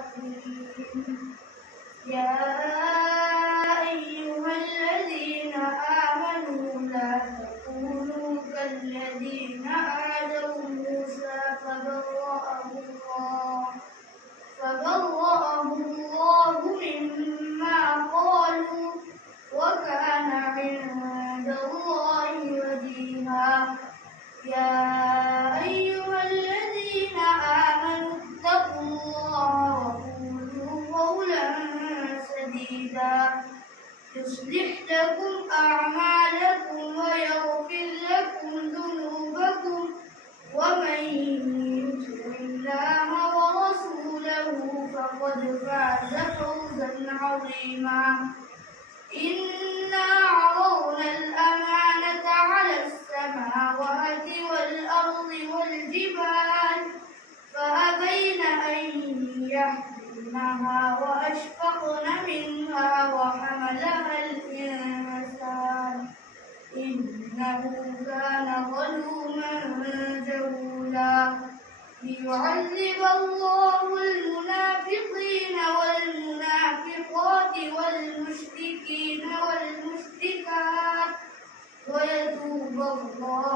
الرحيم. يا أيها الذين آمنوا لا تكونوا كالذين آذوا موسى فبرأه الله مما قالوا وكان عند الله وجيها. يا أيها الذين آمنوا اتقوا الله وقولوا قولا سديدا يصلح لكم أعمالكم ويغفر لكم ذنوبكم ومن يطع الله ورسوله فقد فاز فوزا عظيما. إنا عرضنا الأمانة على السماوات والأرض والجبال فأبين أن يحملنها وأشفقن منها وحملها الإنسان إنه كان ظلوما جهولا. ليعذب الله المنافقين والمنافقات والمشركين والمشركات ويتوب الله